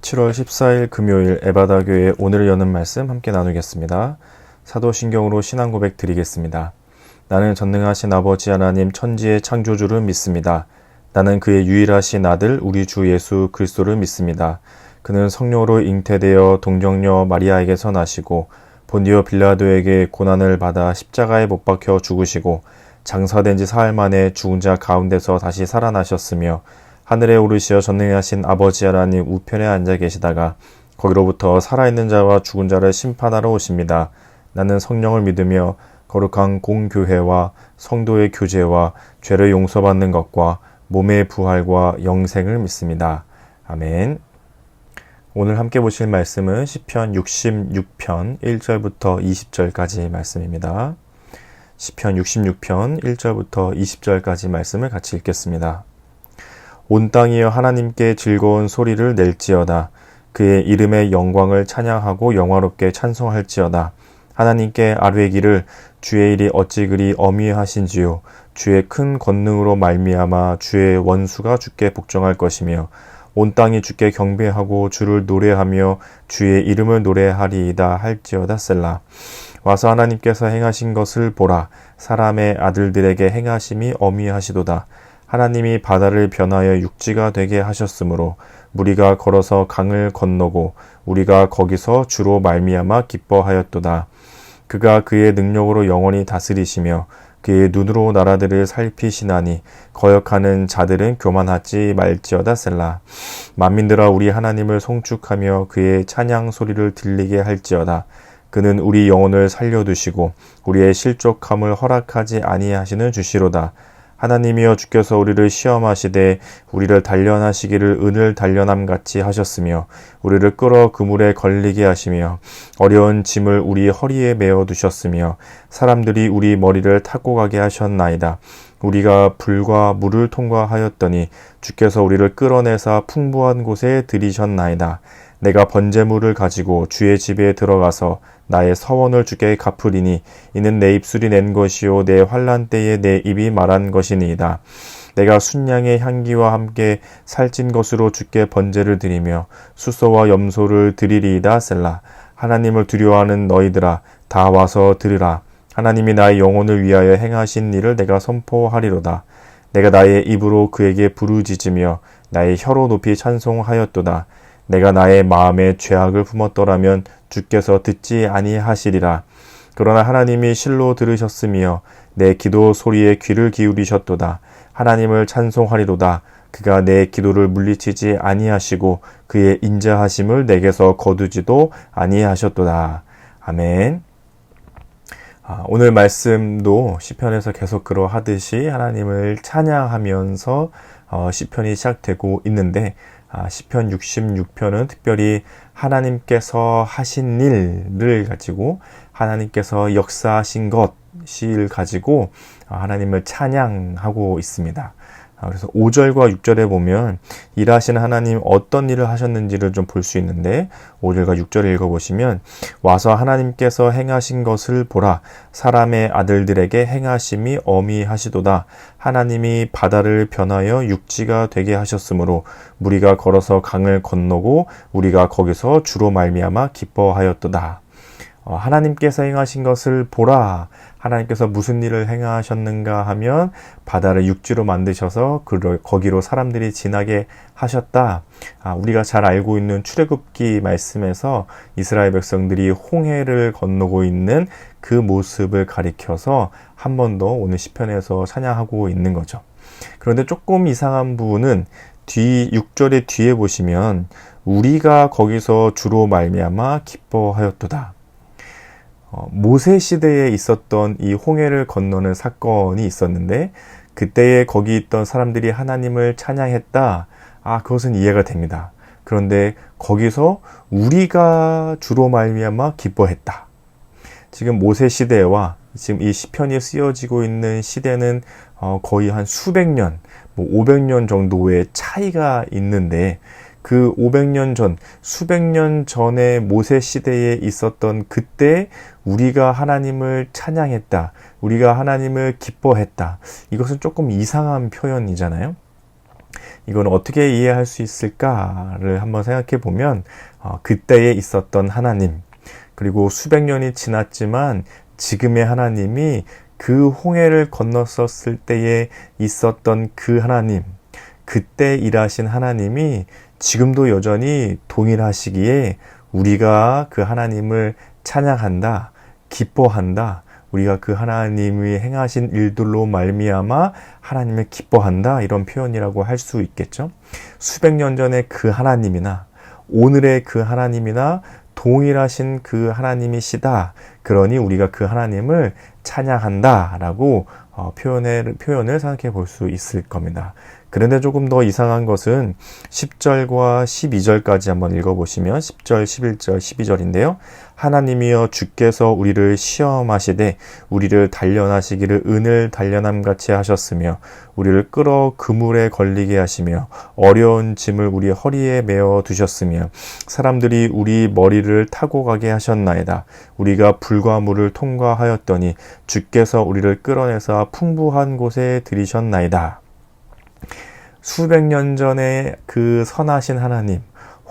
7월 14일 금요일 에바다 교회 오늘 여는 말씀 함께 나누겠습니다. 사도신경으로 신앙 고백 드리겠습니다. 나는 전능하신 아버지 하나님 천지의 창조주를 믿습니다. 나는 그의 유일하신 아들 우리 주 예수 그리스도를 믿습니다. 그는 성령으로 잉태되어 동정녀 마리아에게서 나시고 본디오 빌라도에게 고난을 받아 십자가에 못 박혀 죽으시고 장사된 지 사흘 만에 죽은 자 가운데서 다시 살아나셨으며 하늘에 오르시어 전능하신 아버지 하나님 우편에 앉아 계시다가 거기로부터 살아있는 자와 죽은 자를 심판하러 오십니다. 나는 성령을 믿으며 거룩한 공교회와 성도의 교제와 죄를 용서받는 것과 몸의 부활과 영생을 믿습니다. 아멘. 오늘 함께 보실 말씀은 시편 66편 1절부터 20절까지 말씀입니다. 시편 66편 1절부터 20절까지 말씀을 같이 읽겠습니다. 온 땅이여 하나님께 즐거운 소리를 낼지어다. 그의 이름의 영광을 찬양하고 영화롭게 찬송할지어다. 하나님께 아뢰기를 주의 일이 어찌 그리 어미하신지요. 주의 큰 권능으로 말미암아 주의 원수가 주께 복종할 것이며 온 땅이 주께 경배하고 주를 노래하며 주의 이름을 노래하리이다 할지어다 셀라. 와서 하나님께서 행하신 것을 보라. 사람의 아들들에게 행하심이 어미하시도다. 하나님이 바다를 변하여 육지가 되게 하셨으므로 무리가 걸어서 강을 건너고 우리가 거기서 주로 말미암아 기뻐하였도다. 그가 그의 능력으로 영원히 다스리시며 그의 눈으로 나라들을 살피시나니 거역하는 자들은 교만하지 말지어다 셀라. 만민들아 우리 하나님을 송축하며 그의 찬양 소리를 들리게 할지어다. 그는 우리 영혼을 살려두시고 우리의 실족함을 허락하지 아니하시는 주시로다. 하나님이여 주께서 우리를 시험하시되 우리를 단련하시기를 은을 단련함 같이 하셨으며 우리를 끌어 그물에 걸리게 하시며 어려운 짐을 우리 허리에 메어 두셨으며 사람들이 우리 머리를 타고 가게 하셨나이다. 우리가 불과 물을 통과하였더니 주께서 우리를 끌어내사 풍부한 곳에 들이셨나이다. 내가 번제물을 가지고 주의 집에 들어가서 나의 서원을 주께 갚으리니 이는 내 입술이 낸 것이요 내 환난 때에 내 입이 말한 것이니이다. 내가 순양의 향기와 함께 살찐 것으로 주께 번제를 드리며 수소와 염소를 드리리이다 셀라. 하나님을 두려워하는 너희들아 다 와서 들으라. 하나님이 나의 영혼을 위하여 행하신 일을 내가 선포하리로다. 내가 나의 입으로 그에게 부르짖으며 나의 혀로 높이 찬송하였도다. 내가 나의 마음에 죄악을 품었더라면 주께서 듣지 아니하시리라. 그러나 하나님이 실로 들으셨으며 내 기도 소리에 귀를 기울이셨도다. 하나님을 찬송하리로다. 그가 내 기도를 물리치지 아니하시고 그의 인자하심을 내게서 거두지도 아니하셨도다. 아멘. 오늘 말씀도 시편에서 계속 그러하듯이 하나님을 찬양하면서 시편이 시작되고 있는데 시편 66편은 특별히 하나님께서 하신 일을 가지고 하나님께서 역사하신 것을 가지고 하나님을 찬양하고 있습니다. 그래서 5절과 6절에 보면 일하시는 하나님 어떤 일을 하셨는지를 좀 볼 수 있는데 5절과 6절을 읽어보시면 와서 하나님께서 행하신 것을 보라. 사람의 아들들에게 행하심이 어미하시도다. 하나님이 바다를 변하여 육지가 되게 하셨으므로 무리가 걸어서 강을 건너고 우리가 거기서 주로 말미암아 기뻐하였도다. 하나님께서 행하신 것을 보라. 하나님께서 무슨 일을 행하셨는가 하면 바다를 육지로 만드셔서 거기로 사람들이 지나게 하셨다. 우리가 잘 알고 있는 출애굽기 말씀에서 이스라엘 백성들이 홍해를 건너고 있는 그 모습을 가리켜서 한 번 더 오늘 시편에서 찬양하고 있는 거죠. 그런데 조금 이상한 부분은 6절의 뒤에 보시면 우리가 거기서 주로 말미암아 기뻐하였도다. 모세 시대에 있었던 이 홍해를 건너는 사건이 있었는데 그때에 거기 있던 사람들이 하나님을 찬양했다. 그것은 이해가 됩니다. 그런데 거기서 우리가 주로 말미암아 기뻐했다. 지금 모세 시대와 지금 이 시편이 쓰여지고 있는 시대는 거의 한 수백 년, 500년 정도의 차이가 있는데 그 500년 전, 수백 년 전의 모세 시대에 있었던 그때 우리가 하나님을 찬양했다. 우리가 하나님을 기뻐했다. 이것은 조금 이상한 표현이잖아요. 이건 어떻게 이해할 수 있을까를 한번 생각해 보면 그때에 있었던 하나님, 그리고 수백 년이 지났지만 지금의 하나님이 그 홍해를 건넜었을 때에 있었던 그 하나님, 그때 일하신 하나님이 지금도 여전히 동일하시기에 우리가 그 하나님을 찬양한다, 기뻐한다, 우리가 그 하나님이 행하신 일들로 말미암아 하나님을 기뻐한다, 이런 표현이라고 할 수 있겠죠. 수백 년 전의 그 하나님이나 오늘의 그 하나님이나 동일하신 그 하나님이시다. 그러니 우리가 그 하나님을 찬양한다 라고 표현을 생각해 볼 수 있을 겁니다. 그런데 조금 더 이상한 것은 10절과 12절까지 한번 읽어보시면 10절, 11절, 12절인데요. 하나님이여 주께서 우리를 시험하시되 우리를 단련하시기를 은을 단련함같이 하셨으며 우리를 끌어 그물에 걸리게 하시며 어려운 짐을 우리 허리에 메어 두셨으며 사람들이 우리 머리를 타고 가게 하셨나이다. 우리가 불과 물을 통과하였더니 주께서 우리를 끌어내사 풍부한 곳에 들이셨나이다. 수백 년 전에 그 선하신 하나님,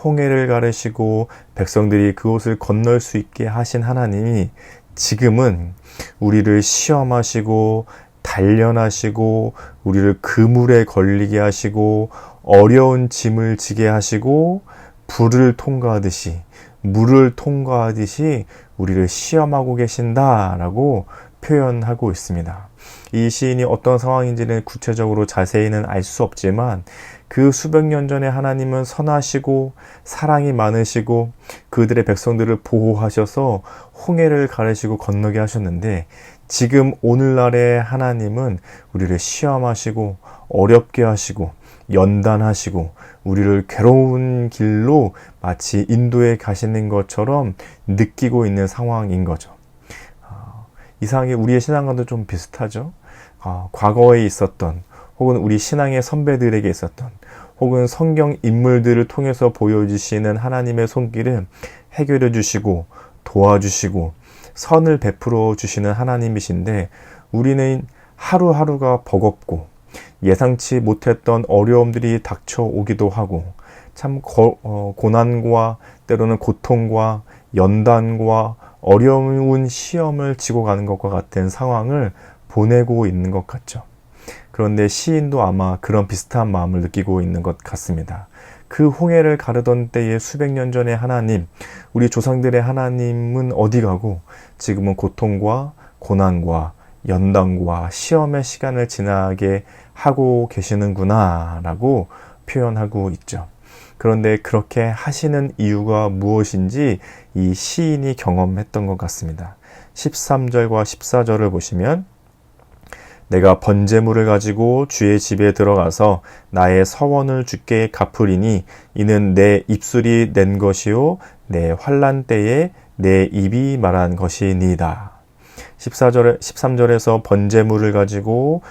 홍해를 가르시고 백성들이 그곳을 건널 수 있게 하신 하나님이 지금은 우리를 시험하시고 단련하시고 우리를 그물에 걸리게 하시고 어려운 짐을 지게 하시고 불을 통과하듯이 물을 통과하듯이 우리를 시험하고 계신다라고 표현하고 있습니다. 이 시인이 어떤 상황인지는 구체적으로 자세히는 알 수 없지만 그 수백 년 전에 하나님은 선하시고 사랑이 많으시고 그들의 백성들을 보호하셔서 홍해를 가르시고 건너게 하셨는데 지금 오늘날의 하나님은 우리를 시험하시고 어렵게 하시고 연단하시고 우리를 괴로운 길로 마치 인도에 가시는 것처럼 느끼고 있는 상황인 거죠. 이상하게 우리의 신앙과도 좀 비슷하죠. 과거에 있었던 혹은 우리 신앙의 선배들에게 있었던 혹은 성경 인물들을 통해서 보여주시는 하나님의 손길은 해결해 주시고 도와주시고 선을 베풀어 주시는 하나님이신데 우리는 하루하루가 버겁고 예상치 못했던 어려움들이 닥쳐오기도 하고 참 고난과 때로는 고통과 연단과 어려운 시험을 지고 가는 것과 같은 상황을 보내고 있는 것 같죠. 그런데 시인도 아마 그런 비슷한 마음을 느끼고 있는 것 같습니다. 그 홍해를 가르던 때의 수백 년 전의 하나님, 우리 조상들의 하나님은 어디 가고 지금은 고통과 고난과 연단과 시험의 시간을 지나게 하고 계시는구나 라고 표현하고 있죠. 그런데 그렇게 하시는 이유가 무엇인지 이 시인이 경험했던 것 같습니다. 13절과 14절을 보시면 내가 번제물을 가지고 주의 집에 들어가서 나의 서원을 주께 갚으리니 이는 내 입술이 낸 것이요 내 환난 때에 내 입이 말한 것이니이다. 13절에서 번제물을 가지고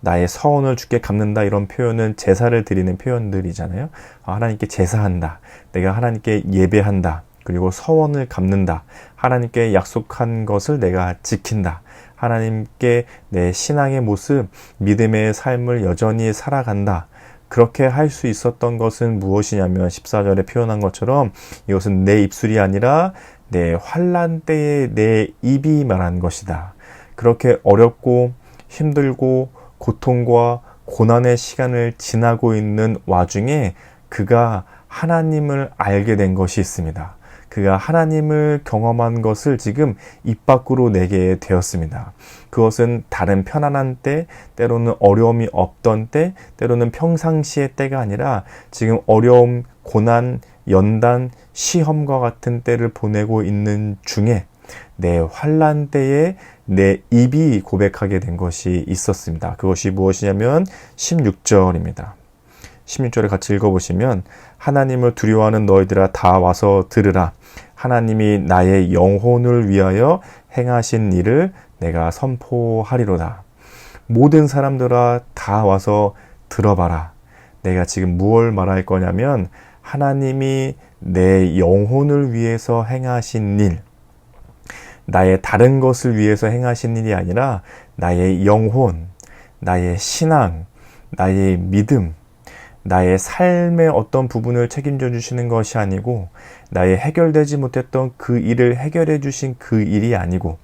나의 서원을 주께 갚는다 이런 표현은 제사를 드리는 표현들이잖아요. 하나님께 제사한다. 내가 하나님께 예배한다. 그리고 서원을 갚는다. 하나님께 약속한 것을 내가 지킨다. 하나님께 내 신앙의 모습, 믿음의 삶을 여전히 살아간다. 그렇게 할 수 있었던 것은 무엇이냐면 14절에 표현한 것처럼 이것은 내 입술이 아니라 내 환난 때에 내 입이 말한 것이다. 그렇게 어렵고 힘들고 고통과 고난의 시간을 지나고 있는 와중에 그가 하나님을 알게 된 것이 있습니다. 그가 하나님을 경험한 것을 지금 입 밖으로 내게 되었습니다. 그것은 다른 편안한 때, 때로는 어려움이 없던 때, 때로는 평상시의 때가 아니라 지금 어려움, 고난, 연단, 시험과 같은 때를 보내고 있는 중에 내 환난 때에 내 입이 고백하게 된 것이 있었습니다. 그것이 무엇이냐면 16절입니다. 16절을 같이 읽어보시면 하나님을 두려워하는 너희들아 다 와서 들으라. 하나님이 나의 영혼을 위하여 행하신 일을 내가 선포하리로다. 모든 사람들아 다 와서 들어봐라. 내가 지금 무엇을 말할 거냐면 하나님이 내 영혼을 위해서 행하신 일, 나의 다른 것을 위해서 행하신 일이 아니라 나의 영혼, 나의 신앙, 나의 믿음, 나의 삶의 어떤 부분을 책임져 주시는 것이 아니고, 나의 해결되지 못했던 그 일을 해결해 주신 그 일이 아니고,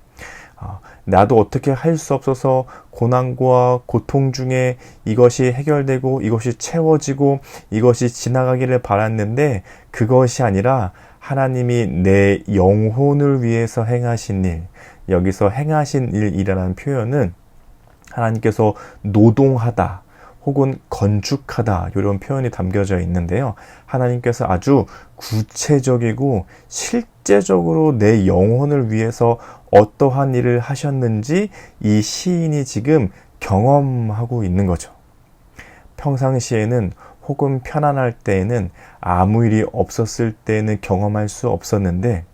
나도 어떻게 할 수 없어서 고난과 고통 중에 이것이 해결되고 이것이 채워지고 이것이 지나가기를 바랐는데, 그것이 아니라 하나님이 내 영혼을 위해서 행하신 일, 여기서 행하신 일이라는 표현은 하나님께서 노동하다 혹은 건축하다, 이런 표현이 담겨져 있는데요. 하나님께서 아주 구체적이고 실제적으로 내 영혼을 위해서 어떠한 일을 하셨는지 이 시인이 지금 경험하고 있는 거죠. 평상시에는 혹은 편안할 때에는 아무 일이 없었을 때에는 경험할 수 없었는데,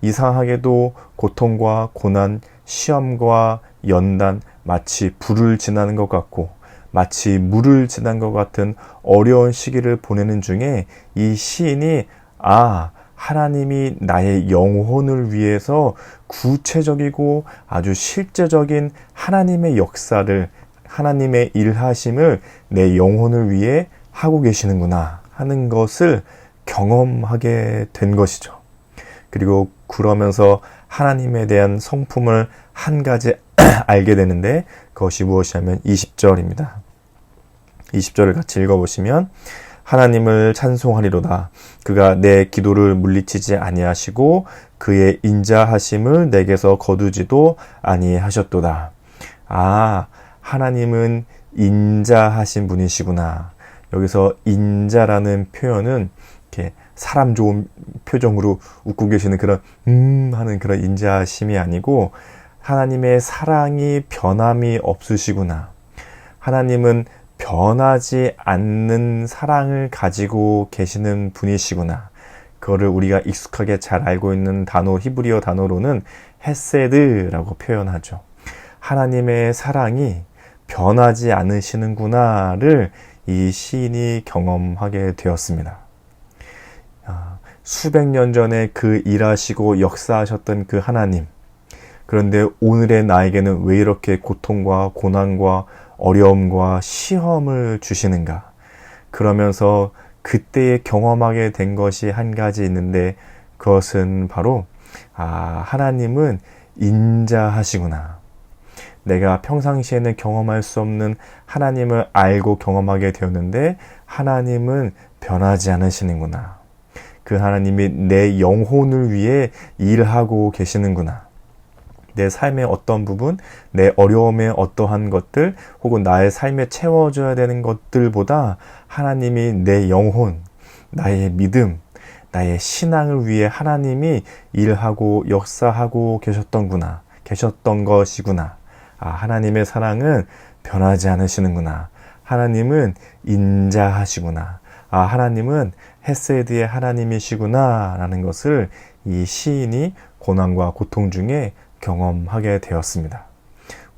이상하게도 고통과 고난, 시험과 연단, 마치 불을 지나는 것 같고 마치 물을 지난 것 같은 어려운 시기를 보내는 중에 이 시인이 하나님이 나의 영혼을 위해서 구체적이고 아주 실제적인 하나님의 역사를, 하나님의 일하심을 내 영혼을 위해 하고 계시는구나 하는 것을 경험하게 된 것이죠. 그리고 그러면서 하나님에 대한 성품을 한 가지 알게 되는데, 그것이 무엇이냐면 20절입니다. 20절을 같이 읽어보시면, 하나님을 찬송하리로다. 그가 내 기도를 물리치지 아니하시고 그의 인자하심을 내게서 거두지도 아니하셨도다. 하나님은 인자하신 분이시구나. 여기서 인자라는 표현은 이렇게 사람 좋은 표정으로 웃고 계시는 그런 하는 그런 인자하심이 아니고, 하나님의 사랑이 변함이 없으시구나. 하나님은 변하지 않는 사랑을 가지고 계시는 분이시구나. 그거를 우리가 익숙하게 잘 알고 있는 단어, 히브리어 단어로는 헤세드라고 표현하죠. 하나님의 사랑이 변하지 않으시는구나를 이 시인이 경험하게 되었습니다. 수백 년 전에 그 일하시고 역사하셨던 그 하나님, 그런데 오늘의 나에게는 왜 이렇게 고통과 고난과 어려움과 시험을 주시는가? 그러면서 그때에 경험하게 된 것이 한 가지 있는데, 그것은 바로 하나님은 인자하시구나. 내가 평상시에는 경험할 수 없는 하나님을 알고 경험하게 되었는데, 하나님은 변하지 않으시는구나. 그 하나님이 내 영혼을 위해 일하고 계시는구나. 내 삶의 어떤 부분, 내 어려움의 어떠한 것들, 혹은 나의 삶에 채워줘야 되는 것들보다 하나님이 내 영혼, 나의 믿음, 나의 신앙을 위해 하나님이 일하고 역사하고 계셨던 것이구나. 하나님의 사랑은 변하지 않으시는구나. 하나님은 인자하시구나. 하나님은 헤세드의 하나님이시구나 라는 것을 이 시인이 고난과 고통 중에 경험하게 되었습니다.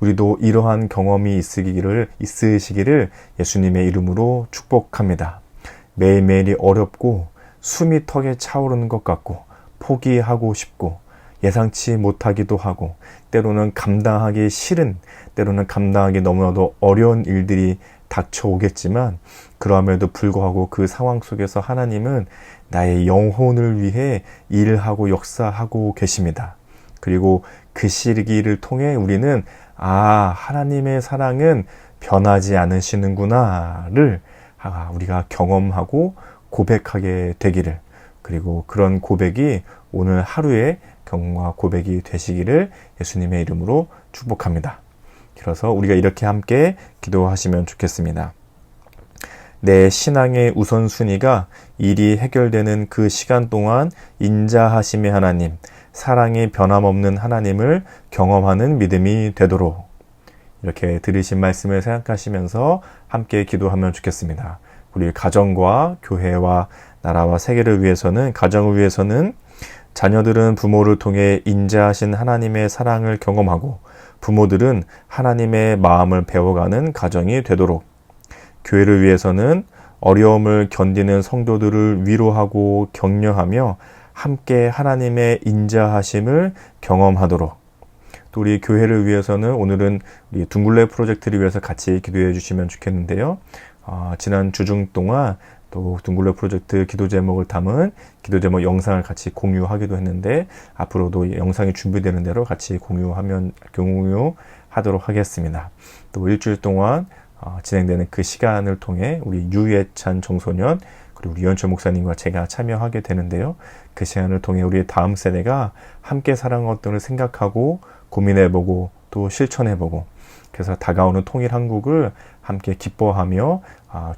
우리도 이러한 경험이 있으시기를 예수님의 이름으로 축복합니다. 매일매일이 어렵고 숨이 턱에 차오르는 것 같고 포기하고 싶고 예상치 못하기도 하고, 때로는 감당하기 싫은, 때로는 감당하기 너무나도 어려운 일들이 닥쳐오겠지만, 그럼에도 불구하고 그 상황 속에서 하나님은 나의 영혼을 위해 일하고 역사하고 계십니다. 그리고 그 시기를 통해 우리는 하나님의 사랑은 변하지 않으시는구나를 우리가 경험하고 고백하게 되기를, 그리고 그런 고백이 오늘 하루의 경험과 고백이 되시기를 예수님의 이름으로 축복합니다. 그래서 우리가 이렇게 함께 기도하시면 좋겠습니다. 내 신앙의 우선순위가 일이 해결되는 그 시간 동안 인자하심의 하나님, 사랑이 변함없는 하나님을 경험하는 믿음이 되도록, 이렇게 들으신 말씀을 생각하시면서 함께 기도하면 좋겠습니다. 우리 가정과 교회와 나라와 세계를 위해서는, 가정을 위해서는 자녀들은 부모를 통해 인자하신 하나님의 사랑을 경험하고, 부모들은 하나님의 마음을 배워가는 가정이 되도록, 교회를 위해서는 어려움을 견디는 성도들을 위로하고 격려하며 함께 하나님의 인자하심을 경험하도록, 또 우리 교회를 위해서는 오늘은 우리 둥글레 프로젝트를 위해서 같이 기도해 주시면 좋겠는데요. 지난 주중 동안 또 둥글레 프로젝트 기도 제목을 담은 기도 제목 영상을 같이 공유하기도 했는데, 앞으로도 영상이 준비되는 대로 같이 공유하도록 하겠습니다. 또 일주일 동안 진행되는 그 시간을 통해 우리 유예찬 청소년 그리고 우리 이현철 목사님과 제가 참여하게 되는데요. 그 시간을 통해 우리의 다음 세대가 함께 사랑하는 것들을 생각하고 고민해보고 또 실천해보고, 그래서 다가오는 통일 한국을 함께 기뻐하며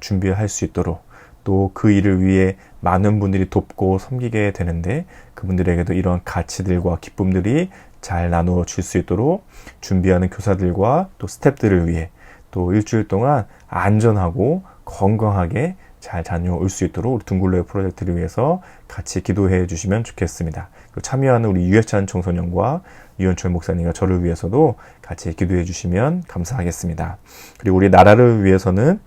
준비할 수 있도록, 또 그 일을 위해 많은 분들이 돕고 섬기게 되는데 그분들에게도 이런 가치들과 기쁨들이 잘 나누어질 수 있도록 준비하는 교사들과 또 스태프들을 위해 또 일주일 동안 안전하고 건강하게 잘 다녀올 수 있도록 우리 둥글레 프로젝트를 위해서 같이 기도해 주시면 좋겠습니다. 그리고 참여하는 우리 유해찬 청소년과 이현철 목사님과 저를 위해서도 같이 기도해 주시면 감사하겠습니다. 그리고 우리 나라를 위해서는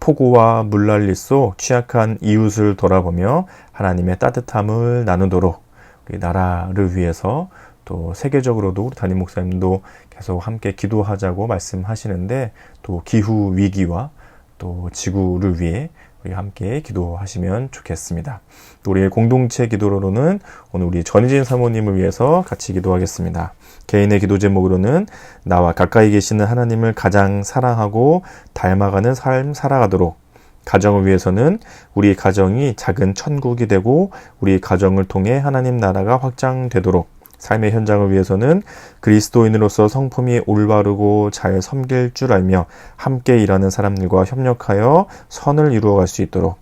폭우와 물난리 속 취약한 이웃을 돌아보며 하나님의 따뜻함을 나누도록, 우리 나라를 위해서 또 세계적으로도 우리 담임 목사님도 계속 함께 기도하자고 말씀하시는데, 또 기후 위기와 또 지구를 위해 우리 함께 기도하시면 좋겠습니다. 또 우리의 공동체 기도로는 오늘 우리 전희진 사모님을 위해서 같이 기도하겠습니다. 개인의 기도 제목으로는 나와 가까이 계시는 하나님을 가장 사랑하고 닮아가는 삶 살아가도록, 가정을 위해서는 우리 가정이 작은 천국이 되고 우리 가정을 통해 하나님 나라가 확장되도록, 삶의 현장을 위해서는 그리스도인으로서 성품이 올바르고 잘 섬길 줄 알며 함께 일하는 사람들과 협력하여 선을 이루어갈 수 있도록,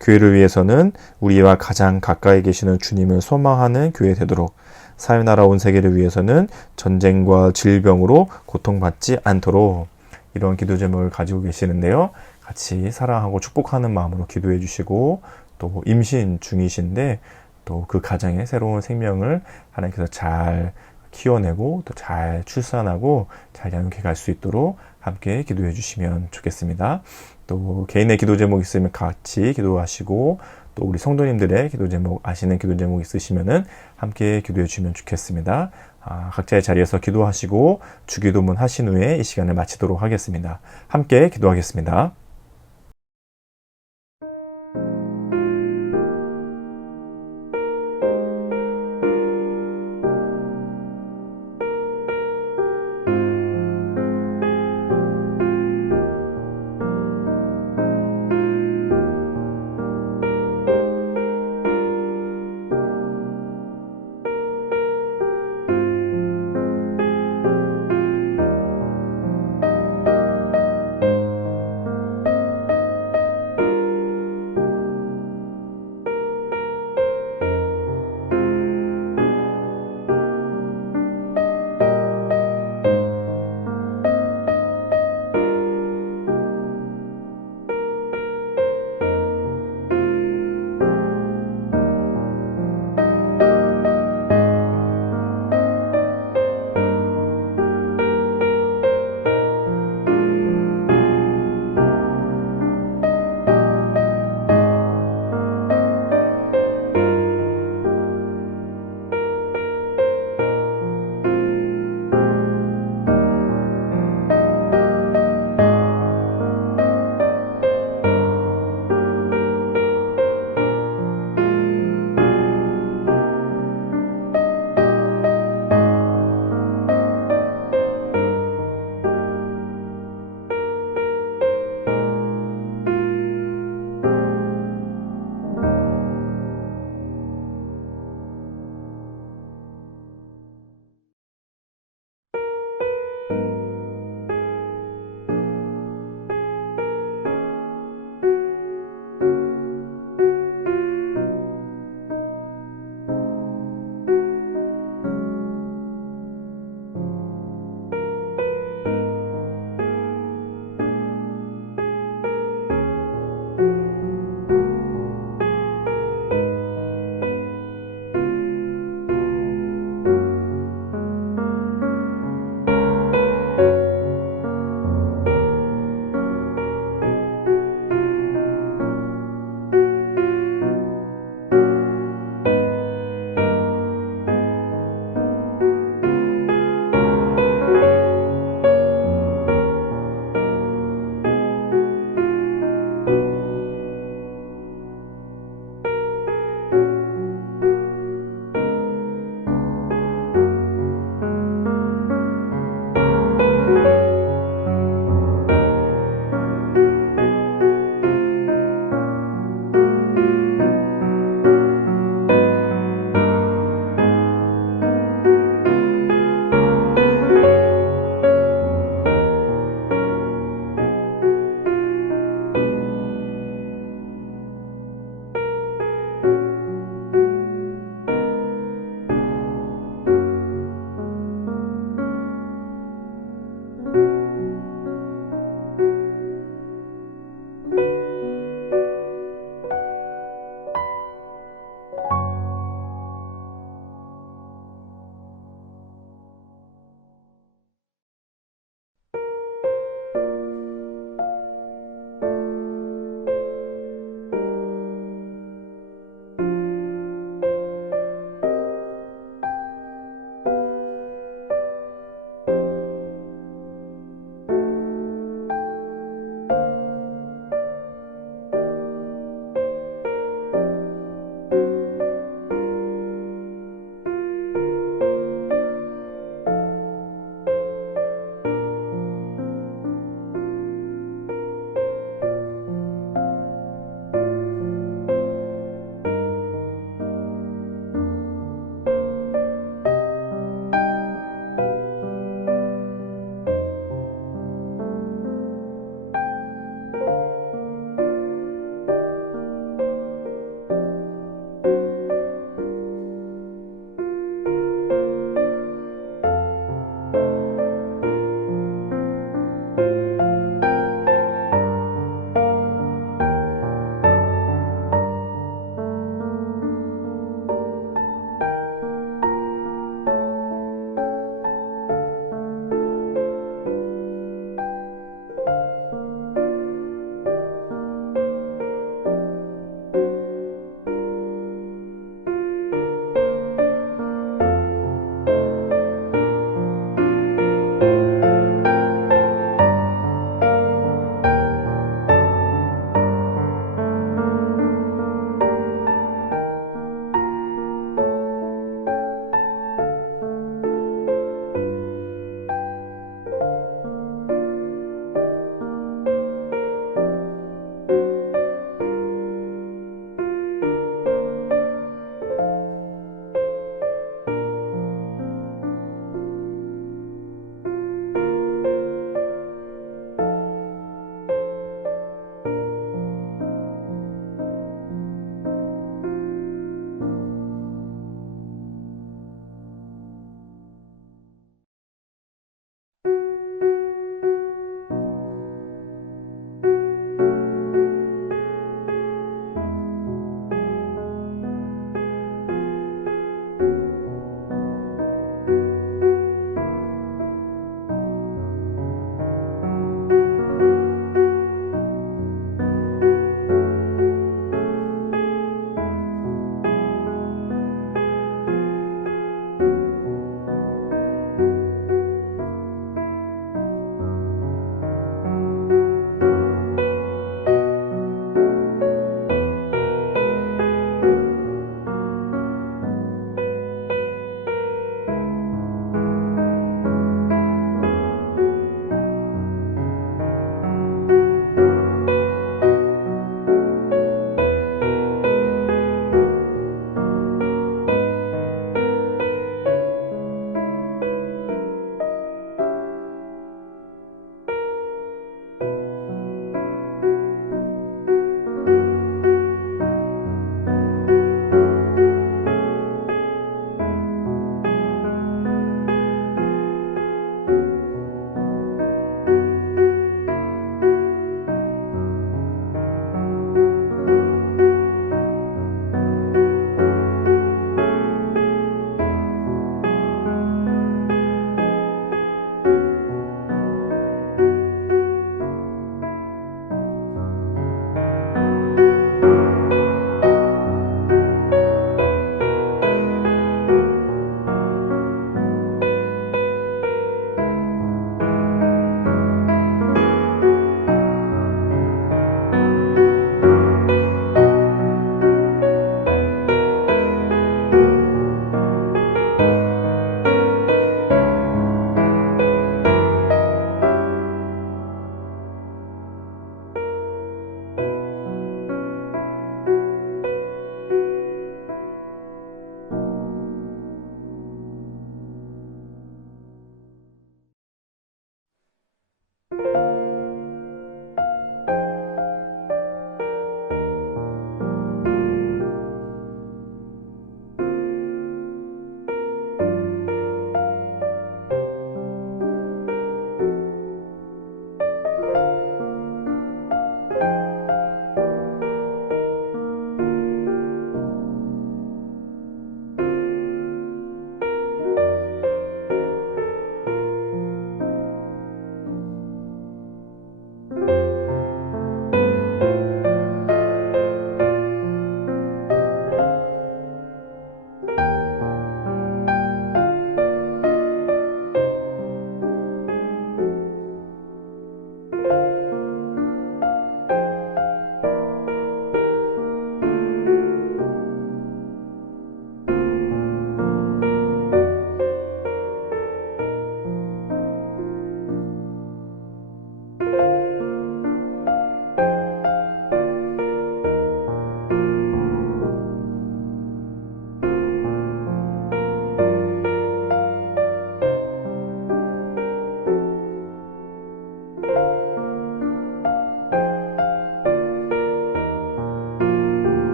교회를 위해서는 우리와 가장 가까이 계시는 주님을 소망하는 교회 되도록, 사요나라 온 세계를 위해서는 전쟁과 질병으로 고통받지 않도록, 이런 기도 제목을 가지고 계시는데요. 같이 사랑하고 축복하는 마음으로 기도해 주시고, 또 임신 중이신데 또 그 가정의 새로운 생명을 하나님께서 잘 키워내고 또 잘 출산하고 잘 양육해 갈 수 있도록 함께 기도해 주시면 좋겠습니다. 또 개인의 기도 제목 있으면 같이 기도하시고, 또 우리 성도님들의 기도 제목, 아시는 기도 제목 있으시면은 함께 기도해 주시면 좋겠습니다. 각자의 자리에서 기도하시고 주기도문 하신 후에 이 시간을 마치도록 하겠습니다. 함께 기도하겠습니다.